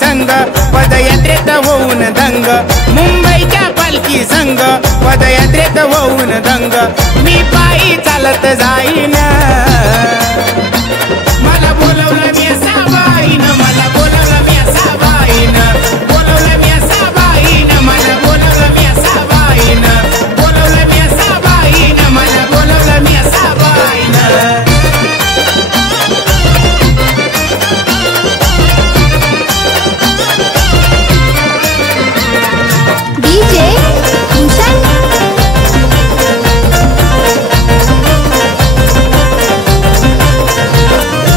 संग पदयात्रेत होऊन दंग, मुंबईच्या पालखी संग पदयात्रेत होऊन दंग, मी पायी चालत जाईन, मला बोलवलं मी साबाईन, मला बोलवलं मी साबाईन, बोलवलं मी साबाईन, मला बोलवलं मी साबाईन, बोलवलं मी साबाईन, मला बोलवलं मी साबाईन. DJ Insan.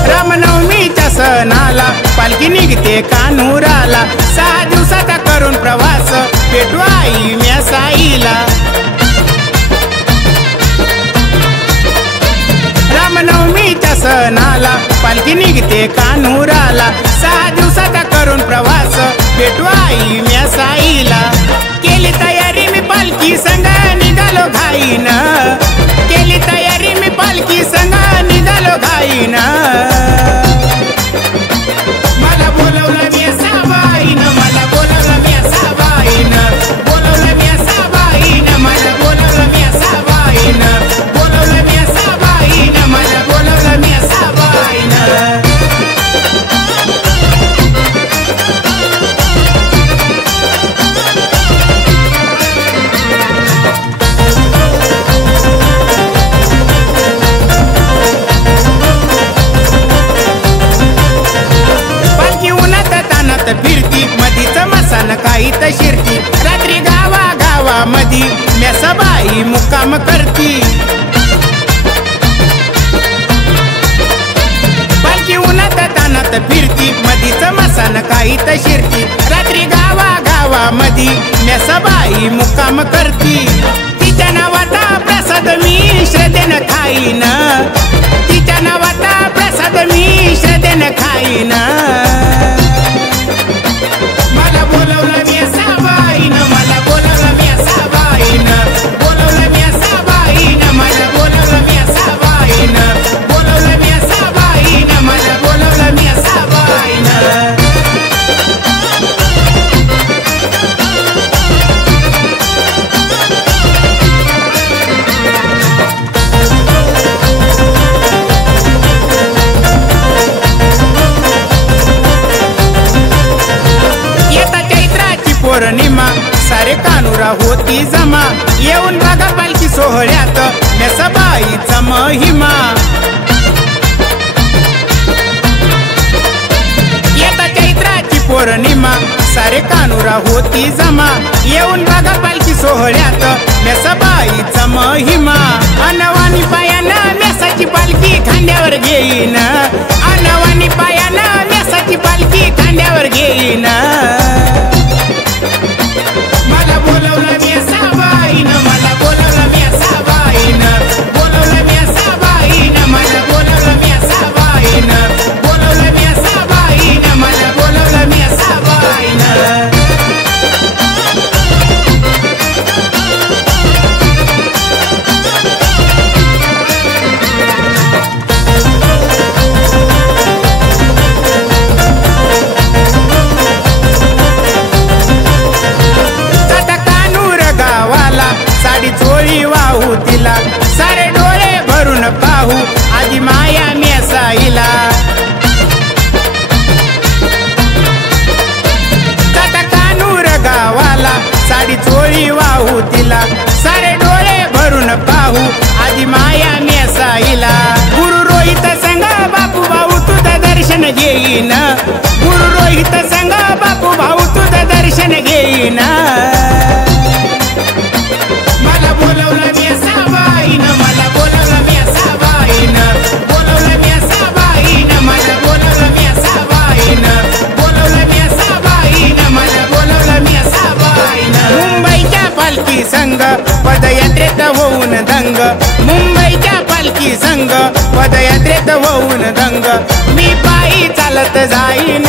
रामनवमीच्या सणाला पालखी निघते कान्हुराला, 6 दिवसाचा करून प्रवास भेटू आई म्या साईला. रामनवमीच्या सणाला पालखी निघते कान्हुराला, 6 दिवसाचा करून प्रवास भेटू आई म्या साईला. केली तयारी मी पालखी संग निघालो घाईन, केली तयारी मी पालखी संग निघालो घाईन, मला बोलवलं मी साबाईन, मला बोलवलं मी साबाईन, बोलवलं मी साबाईन, मला बोलवलं मी साबाईन, बोलवलं मी साबाईन, मला बोलवलं मी साबाईन. फिरती मधीच मसान काही तर शिरती, रात्री गावागावामधी म्यासाबाई मुक्काम करती. पालखी उन्हात तानात फिरती मधीच मसान काही तर शिरती, रात्री गावागावामधी म्यासाबाई मुक्काम करती. तिच्या नावाचा प्रसाद मी श्रद्धेनं खाईन, तिच्या नावाचा प्रसाद मी श्रद्धेनं खाईन, मला बोलवलं मी साबाईन, मला बोलवलं मी साबाईन, बोलवलं मी साबाईन, मला बोलवलं मी साबाईन, बोलवलं मी साबाईन, मला बोलवलं मी साबाईन. पौर्णिमा सारे कान्हुरा होती जमा, येऊन बघा पालखी सोहळ्यात म्यासाबाईचा महिमा. येता चैत्राची पौर्णिमा सारे कान्हुरा होती जमा, येऊन बघा पालखी सोहळ्यात म्यासाबाईचा महिमा. अनवानी पायानं म्यासाची पालखी खांद्यावर घेईन, अनवानी पायानं म्यासाची पालखी खांद्यावर घेईन, मला बोलवलं मी साबाईन, मला बोलवलं मी साबाईन, बोलवलं मी साबाईन, मला बोलवलं मी साबाईन, बोलवलं मी साबाईन, मला बोलवलं मी साबाईन. चोळी वाहू तिला, सारे डोळे भरून पाहू आधी माया म्यासाईला. जाता कान्हूर गावाला साडी चोळी वाहू तिला, सारे डोळे भरून पाहू आधी माया म्यासाईला. गुरु रोहित संग बापू भाऊ तुझं दर्शन घेईन, गुरु रोहित संग बापू भाऊ तुझं दर्शन घेईन, मला बोलवलं मी साबाईन, मला बोलवलं मी साबाईन, बोलवलं मी साबाईन, मला बोलवलं मी साबाईन, बोलवलं मी साबाईन, मला बोलवलं मी साबाईन. मुंबईच्या पालखी संग पदयात्रेत होऊन दंग, मुंबईच्या पालखी संग पदयात्रेत होऊन दंग, मी पायी चालत जाईन.